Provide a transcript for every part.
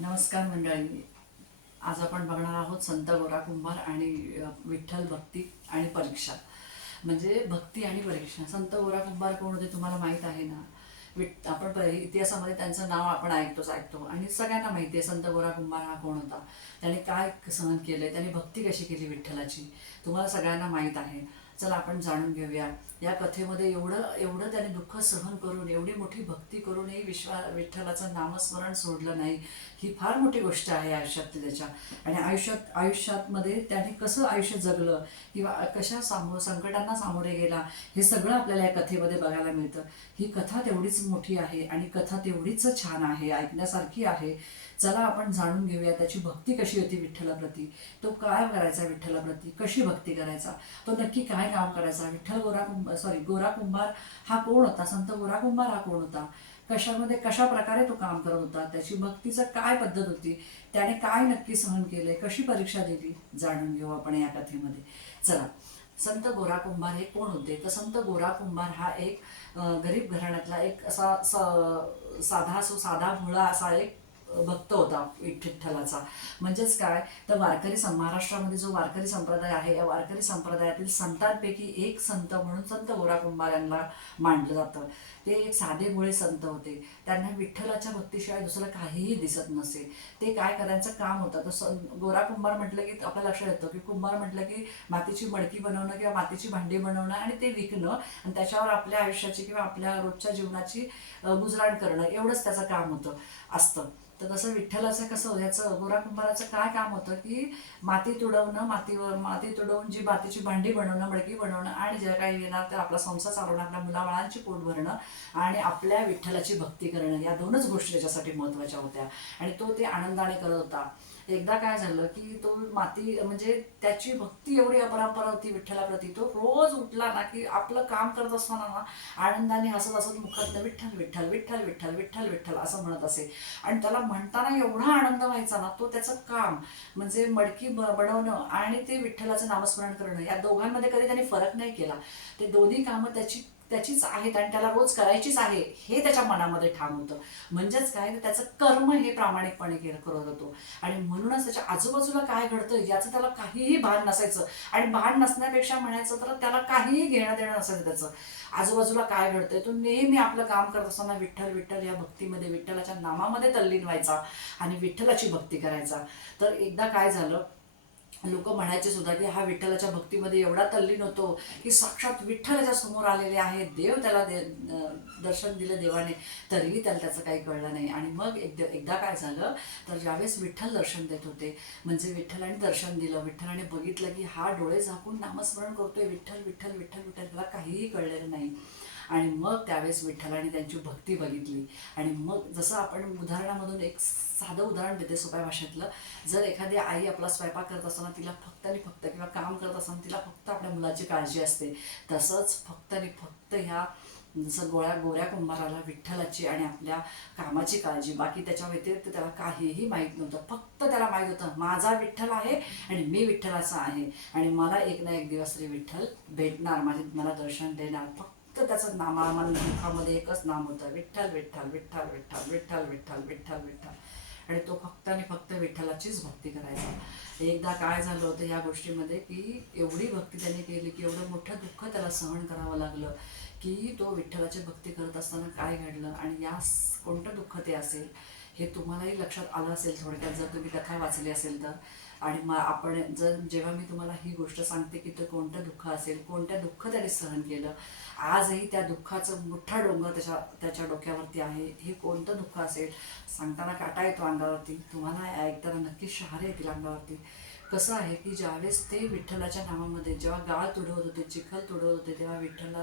नमस्कार मंडळी. आज आपण बघणार आहोत संत गोरा कुंभार आणि विठ्ठल भक्ती आणि परीक्षा. म्हणजे भक्ती आणि परीक्षा. संत गोरा कुंभार कोण होते तुम्हाला माहीत आहे ना. आपण इतिहासामध्ये त्यांचं नाव आपण ऐकतो आणि सगळ्यांना माहिती आहे संत गोरा कुंभार हा कोण होता, त्याने काय सहन केलंय, त्याने भक्ती कशी केली विठ्ठलाची, तुम्हाला सगळ्यांना माहीत आहे. चला आपण जाणून घेऊया या कथेमध्ये. एवढं एवढं त्याने दुःख सहन करून, एवढी मोठी भक्ती करूनही विठ्ठलाचं नामस्मरण सोडलं नाही, ही फार मोठी गोष्ट आहे आयुष्यातली त्याच्या. आणि आयुष्यामध्ये त्याने कसं आयुष्य जगलं किंवा कशा संकटांना सामोरे गेला, हे सगळं आपल्याला या कथेमध्ये बघायला मिळतं. ही कथा तेवढीच मोठी आहे आणि कथा तेवढीच छान आहे, ऐकण्यासारखी आहे. चला आपण जाणून घेऊया त्याची भक्ती कशी होती विठ्ठलाप्रती, तो काय करायचा विठ्ठलाप्रती, कशी भक्ती करायचा, तो नक्की काय काम करायचा. गोरा कुंभार हा कोण होता, संत गोरा कुंभार हा कोण होता, कशा प्रकारे तो काम करत होता, त्याची भक्तीचं काय पद्धत होती, त्याने काय नक्की सहन केलंय, कशी परीक्षा दिली, जाणून घेऊ आपण या कथेमध्ये. चला. संत गोरा कुंभार हे कोण होते, तर संत गोरा कुंभार हा एक गरीब घराण्यातला एक असा साधा भोळा असा एक भक्त होता विठ्ठलाचा. म्हणजेच काय, तर महाराष्ट्रामध्ये जो वारकरी संप्रदाय आहे, या वारकरी संप्रदायातील संतांपैकी एक संत म्हणून संत गोरा कुंभार यांना मानलं जातं. ते एक साधे भोळे संत होते. त्यांना विठ्ठलाच्या भक्तीशिवाय दुसरं काहीही दिसत नसे. ते काय करायचं काम होतं, तर गोरा कुंभार म्हटलं की आपल्या लक्षात येतं की कुंभार म्हटलं की मातीची मडकी बनवणं किंवा मातीची भांडी बनवणं आणि ते विकणं आणि त्याच्यावर आपल्या आयुष्याची किंवा आपल्या रोजच्या जीवनाची गुजराण करणं, एवढंच त्याचं काम असतं. तर तसं विठ्ठलाचं कसं ह्याचं गोरा कुंभाराचं काय काम होतं की माती तुडवणं, माती तुडवून जी मातीची भांडी बनवणं, मडकी बनवणं आणि जे काही येणार तर आपला संसार चालवणं, आपल्या मुलाबाळांची पोट भरणं आणि आपल्या विठ्ठलाची भक्ती करणं, या दोनच गोष्टी त्याच्यासाठी महत्त्वाच्या होत्या. आणि तो ते आनंदाने करत होता. एकदा काय झालं की तो माती म्हणजे त्याची भक्ती एवढी अपरंपार होती विठ्ठलाप्रती, तो रोज उठला ना की आपलं काम करत असताना ना आनंदाने हसत हसत मुखात विठ्ठल विठ्ठल विठ्ठल विठ्ठल विठ्ठल विठ्ठल असं म्हणत असे. आणि त्याला म्हणताना एवढा आनंद व्हायचा ना, तो त्याचं काम म्हणजे मडकी बनवणं आणि ते विठ्ठलाचं नामस्मरण करणं, या दोघांमध्ये कधी त्याने फरक नाही केला. ते दोन्ही कामं त्याचीच आहेत आणि त्याला रोज करायचीच आहे हे त्याच्या मनामध्ये ठाम होतं. म्हणजेच काय, त्याचं कर्म हे प्रामाणिकपणे करत होतो. आणि म्हणूनच त्याच्या आजूबाजूला काय घडतं याचं त्याला काहीही भान नसायचं. आणि भान नसण्यापेक्षा म्हणायचं तर त्याला काहीही घेणं देणं नसायचं त्याचं. आजूबाजूला काय घडतंय, तो नेहमी आपलं काम करत असताना विठ्ठल विठ्ठल या भक्तीमध्ये, विठ्ठलाच्या नामामध्ये तल्लीन व्हायचा आणि विठ्ठलाची भक्ती करायचा. तर एकदा काय झालं, लोक म्हणायचे सुद्धा की हा विठ्ठलाच्या भक्तीमध्ये एवढा तल्लीन होतो की साक्षात विठ्ठलाच्या समोर आलेले आहेत, देव त्याला दर्शन दिलं देवाने, तरीही त्याचं काही कळलं नाही. आणि मग एकदा काय झालं, तर ज्यावेळेस विठ्ठल दर्शन देत होते, म्हणजे विठ्ठलाने दर्शन दिलं, विठ्ठलाने बघितलं की हा डोळे झाकून नामस्मरण करतोय विठ्ठल विठ्ठल विठ्ठल विठ्ठल, त्याला काहीही कळलेलं नाही. आणि मग त्यावेळेस विठ्ठलाने त्यांची भक्ती बघितली. आणि मग जसं आपण उदाहरणामधून एक साधं उदाहरण देते सोप्या भाषेतलं. जर एखादी आई आपला स्वयंपाक करत असताना तिला फक्त आणि फक्त किंवा काम करत असताना तिला फक्त आपल्या मुलाची काळजी असते, तसंच फक्त आणि फक्त ह्या जसं गोऱ्या कुंभाराला विठ्ठलाची आणि आपल्या कामाची काळजी, बाकी त्याच्या व्यतिरिक्त त्याला काहीही माहीत नव्हतं. फक्त त्याला माहीत होतं माझा विठ्ठल आहे आणि मी विठ्ठलाचा आहे आणि मला एक ना एक दिवस तरी विठ्ठल भेटणार, मला दर्शन देणार. फक्त त्याचं मुखामध्ये एकच नाम होतं, विठ्ठल विठ्ठल विठ्ठल विठ्ठल विठ्ठल विठ्ठल विठ्ठल विठ्ठल. आणि तो फक्त आणि फक्त विठ्ठलाचीच भक्ती करायचा. एकदा काय झालं होतं या गोष्टीमध्ये की एवढी भक्ती त्याने केली की एवढं मोठं दुःख त्याला सहन करावं लागलं की तो विठ्ठलाची भक्ती करत असताना काय घडलं आणि कोणतं दुःख ते असेल हे तुम्हालाही लक्षात आलं असेल थोडक्यात, जर तुम्ही कथा वाचली असेल तर. आणि आपण जेव्हा मी तुम्हाला ही गोष्ट सांगते की तो कोणतं दुःख असेल, कोणत्या दुःख त्याने सहन केलं, आजही त्या दुःखाचं मोठा डोंगर त्याच्या डोक्यावरती आहे. हे कोणतं दुःख असेल, सांगताना काटा येतो अंगावरती, तुम्हाला ऐकताना नक्कीच शहारे येतील अंगावरती. कसं आहे की ज्यावेळेस ते विठ्ठलाच्या नामामध्ये जेव्हा गाळ तुडवत होते, चिखल तुडवत होते, तेव्हा विठ्ठल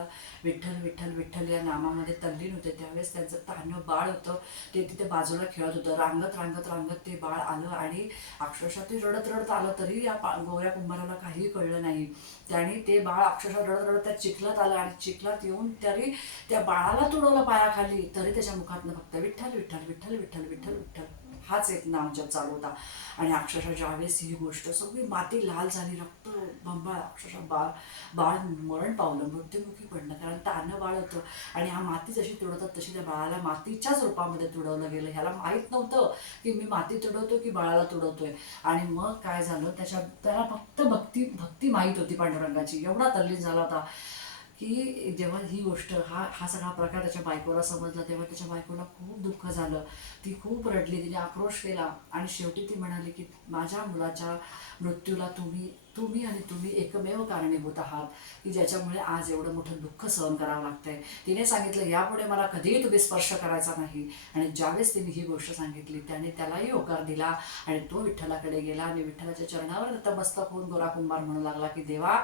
विठ्ठल विठ्ठल या नामामध्ये तल्लीन होते. त्यावेळेस त्यांचं तान्हं बाळ होतं, ते तिथे बाजूला खेळत होतं. रांगत रांगत रांगत ते बाळ आलं आणि अक्षरशः ते रडत रडत आलं, तरी या गोऱ्या कुंभाराला काहीही कळलं नाही. त्याने ते बाळ अक्षरशः रडत रडत त्या चिखलात आलं आणि चिखलात येऊन तरी त्या बाळाला तुडवलं पायाखाली, तरी त्याच्या मुखातनं फक्त विठ्ठल विठ्ठल विठ्ठल विठ्ठल विठ्ठल विठ्ठल हाच एक नामजप चालू होता. आणि अक्षरशः ज्यावेळेस ही गोष्ट सगळी माती लाल झाली, रक्त बंबाळ, अक्षरशः बाळ मरण पावलं, मृत्युमुखी पडलं. कारण तानं बाळ होतं आणि हा माती जशी तुडवतात तशी त्या बाळाला मातीच्याच रूपामध्ये तुडवलं गेलं. ह्याला माहीत नव्हतं की मी माती तुडवतो की बाळाला तुडवतोय. आणि मग काय झालं, त्याला फक्त भक्ती भक्ती माहीत होती पांडुरंगाची. एवढा तल्लीन झाला होता की जेव्हा ही गोष्ट हा हा सगळा प्रकार त्याच्या बायकोला समजला, तेव्हा त्याच्या बायकोला खूप दुःख झालं. ती खूप रडली, तिने आक्रोश केला आणि शेवटी ती म्हणाली की माझ्या मुलाच्या मृत्यूला तुम्ही आणि तुम्ही एकमेव कारणीभूत आहात की ज्याच्यामुळे आज एवढं मोठं दुःख सहन करावं लागतंय. तिने सांगितलं यापुढे मला कधीही तुम्ही स्पर्श करायचा नाही. आणि ज्यावेळेस तिने ही गोष्ट सांगितली त्याने त्यालाही होकार दिला आणि तो विठ्ठलाकडे गेला आणि विठ्ठलाच्या चरणावर नतमस्तक होऊन गोरा कुंभार म्हणू लागला की देवा,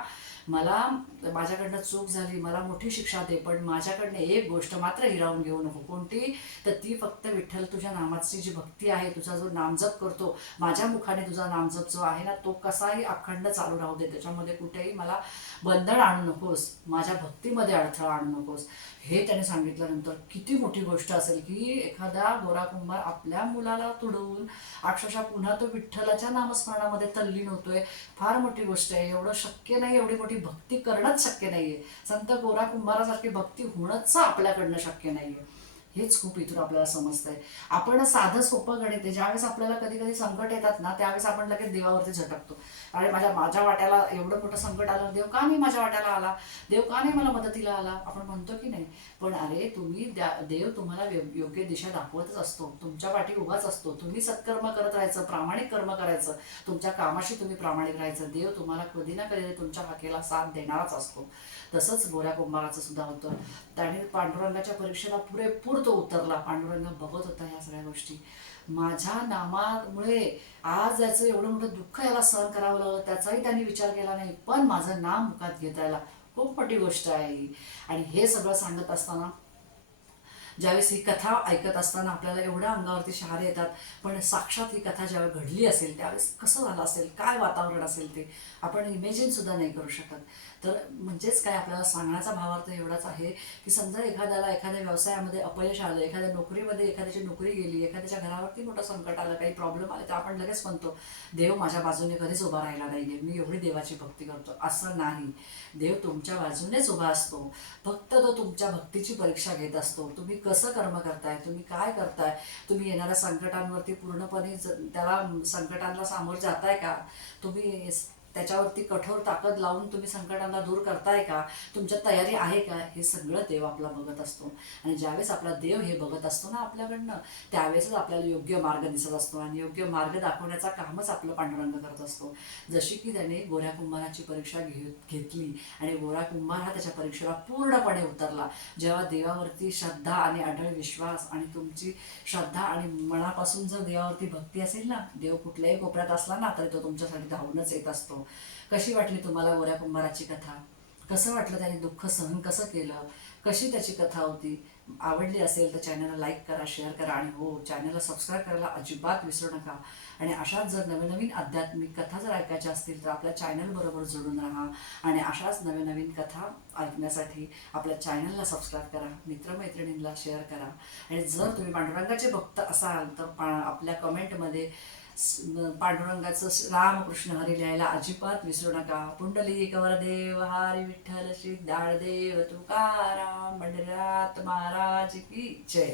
मला माझ्याकडनं चूक झाली, मला मोठी शिक्षा दे, पण माझ्याकडनं एक गोष्ट मात्र हिरावून घेऊ नको. कोणती? तर ती फक्त विठ्ठल तुझ्या नामाची जी भक्ती आहे, तुझा जो नामजप करतो, माझ्या मुखाने तुझा नामजप जो आहे ना तो कसाही अखंड चालू राहू दे, त्याच्यामध्ये कुठेही मला बंधन आणू नकोस, माझ्या भक्तीमध्ये अडथळा आणू नकोस. हे त्याने सांगितल्यानंतर किती मोठी गोष्ट असेल की एखादा गोरा कुंभार आपल्या मुलाला तुडवून अक्षरशः पुन्हा तो विठ्ठलाच्या नामस्मरणामध्ये तल्लीन होतोय. फार मोठी गोष्ट आहे. एवढं शक्य नाही, एवढी मोठी भक्ती करणंच शक्य नाहीये. संत गोरा कुंभारासारखी भक्ती होणंच आपल्याकडनं शक्य नाहीये. हेच खूप इथून आपल्याला समजतंय. आपण साधं सोपं गणित आहे. ज्यावेळेस आपल्याला कधी कधी संकट येतात ना, त्यावेळेस आपण लगेच देवावरती झटकतो. अरे माझ्या वाट्याला एवढं मोठं संकट आलं, देव का नाही माझ्या वाट्याला आला, देव का नाही मला मदतीला आला, आपण म्हणतो की नाही. पण अरे देव तुम्हाला योग्य दिशा दाखवतच असतो, तुमच्या पाठी उभाच असतो. तुम्ही सत्कर्म करत राहायचं, प्रामाणिक कर्म करायचं, तुमच्या कामाशी तुम्ही प्रामाणिक राहायचं. देव तुम्हाला कधी ना कधी तुमच्या हाकेला साथ देणारच असतो. तसंच गोऱ्या कुंभाराचं सुद्धा होतं. त्याने पांडुरंगाच्या परीक्षेला पुरेपूर तो उतरला. पांडुरंग बघत होता ह्या सगळ्या गोष्टी. माझ्या नामामुळे आज याचं एवढं मोठं दुःख याला सहन करावं लागलं, त्याचाही त्यांनी विचार केला नाही. पण माझं नाम मुखात घेता यायला खूप मोठी गोष्ट आहे ही. आणि हे सगळं सांगत असताना, ज्यावेळेस ही कथा ऐकत असताना आपल्याला एवढ्या अंगावरती शहारे येतात. पण साक्षात ही कथा ज्यावेळी घडली असेल त्यावेळेस कसं झालं असेल, काय वातावरण असेल ते आपण इमेजिन सुद्धा नाही करू शकत. तर म्हणजेच काय, आपल्याला सांगण्याचा भावार्थ एवढाच आहे की समजा एखाद्याला एखाद्या व्यवसायामध्ये अपयश आलं, एखाद्या नोकरीमध्ये एखाद्याची नोकरी गेली, एखाद्याच्या घरावरती मोठं संकट आलं, काही प्रॉब्लेम आले, तर आपण लगेच म्हणतो देव माझ्या बाजूने कधीच उभा राहिला नाहीये, मी एवढी देवाची भक्ती करतो. असं नाही. देव तुमच्या बाजूनेच उभा असतो. फक्त तो तुमच्या भक्तीची परीक्षा घेत असतो. तुम्ही कसं कर्म करताय, तुम्ही काय करताय, तुम्ही येणाऱ्या संकटांवरती पूर्णपणे त्याला संकटांना सामोरं जाताय का, तुम्ही त्याच्यावरती कठोर ताकद लावून तुम्ही संकटांना दूर करताय का, तुमच्यात तयारी आहे का, हे सगळं देव आपला बघत असतो. आणि ज्यावेळेस आपला देव हे बघत असतो ना आपल्याकडनं, त्यावेळेसच आपल्याला योग्य मार्ग दिसत असतो आणि योग्य मार्ग दाखवण्याचा कामच आपलं पांडुरंग करत असतो. जशी की त्याने गोऱ्या कुंभाराची परीक्षा घेतली आणि गोरा कुंभार हा त्याच्या परीक्षेला पूर्णपणे उतरला. जेव्हा देवावरती श्रद्धा आणि अढळ विश्वास आणि तुमची श्रद्धा आणि मनापासून जर देवावरती भक्ती असेल ना, देव कुठल्याही कोपऱ्यात असला ना तरी तो तुमच्यासाठी धावूनच येत असतो. कशी वाटली तुम्हाला गोऱ्या कुंभाराची कथा? कसं वाटलं, त्याने दुःख सहन कसं केलं, कशी त्याची कथा होती? आवडली असेल तर चॅनलला लाईक करा, शेअर करा आणि हो, चॅनलला सबस्क्राईब करायला अजिबात विसरू नका. आणि अशाच जर नवीन नवीन आध्यात्मिक कथा जर ऐकायच्या असतील तर आपल्या चॅनलबरोबर जोडून राहा. आणि अशाच नवीन नवीन कथा ऐकण्यासाठी आपल्या चॅनलला सबस्क्राईब करा, मित्रमैत्रिणींना शेअर करा. आणि जर तुम्ही पांडुरंगाचे भक्त असाल तर आपल्या कमेंटमध्ये पांडुरंगाचं रामकृष्ण हरी लिहायला अजिबात विसरू नका. पुंडलिक वरदेव हरी विठ्ठल श्री दाळदेव तुकाराम पंढरीनाथ महाराज की जय.